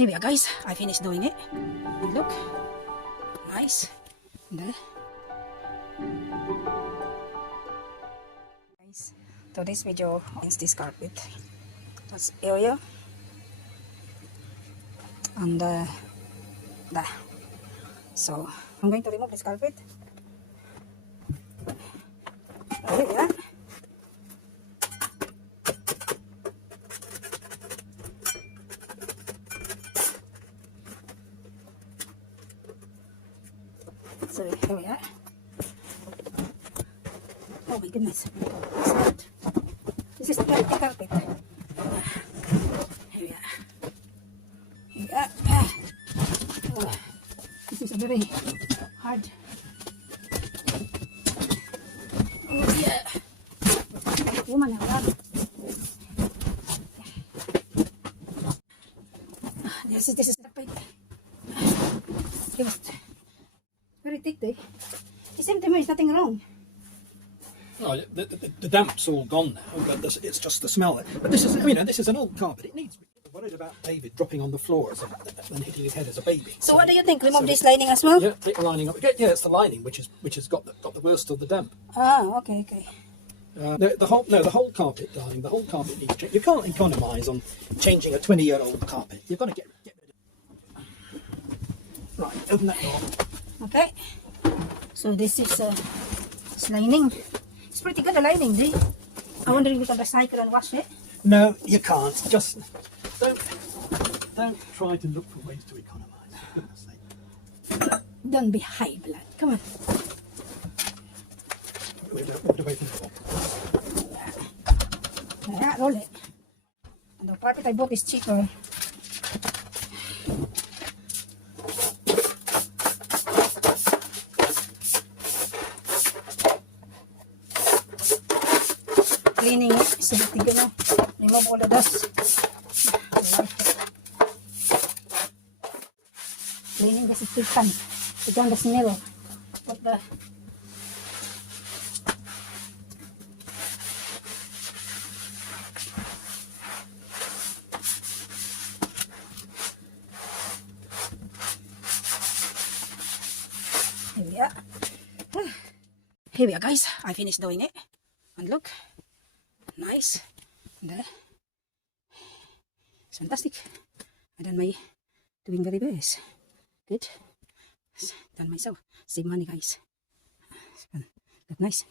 Here we are, guys. I finished doing it. And look, nice. There. Guys, today's video is this carpet. That's area. And there. So I'm going to remove this carpet. Here we are. So here we are. Oh my goodness. This is the carpet. Here we are. Here we are. Oh, this is a very hard. Oh yeah. Woman, this is the carpet. It was very thick there. It seemed to me there's nothing wrong. Oh, the damp's all gone now, but it's just the smell. But this is, this is an old carpet. It needs. I'm worried about David dropping on the floor and hitting his head as a baby. So what do you think? Remove this lining as well? Yeah, take the lining up. Yeah, it's the lining which has got the worst of the damp. Ah, okay. The whole carpet, darling. The whole carpet needs change. You can't economise on changing a 20-year-old carpet. You've got to get rid of it. Right, open that door. Okay. So this is lining. It's pretty good, the lining, see? I wonder if we can recycle and wash it. No, you can't. Just don't try to look for ways to economise. For goodness sake. Don't be high blood. Come on. Walk away from the door. Yeah, roll it. And the carpet I bought is cheaper. Cleaning it is pretty good. Remove all the dust. Cleaning this is big fun. To down the smell of the Here we are. Here we are, guys. I finished doing it. And look. Nice. There. It's fantastic. I done my doing very best. Good. Done myself. Save money, guys. That's nice.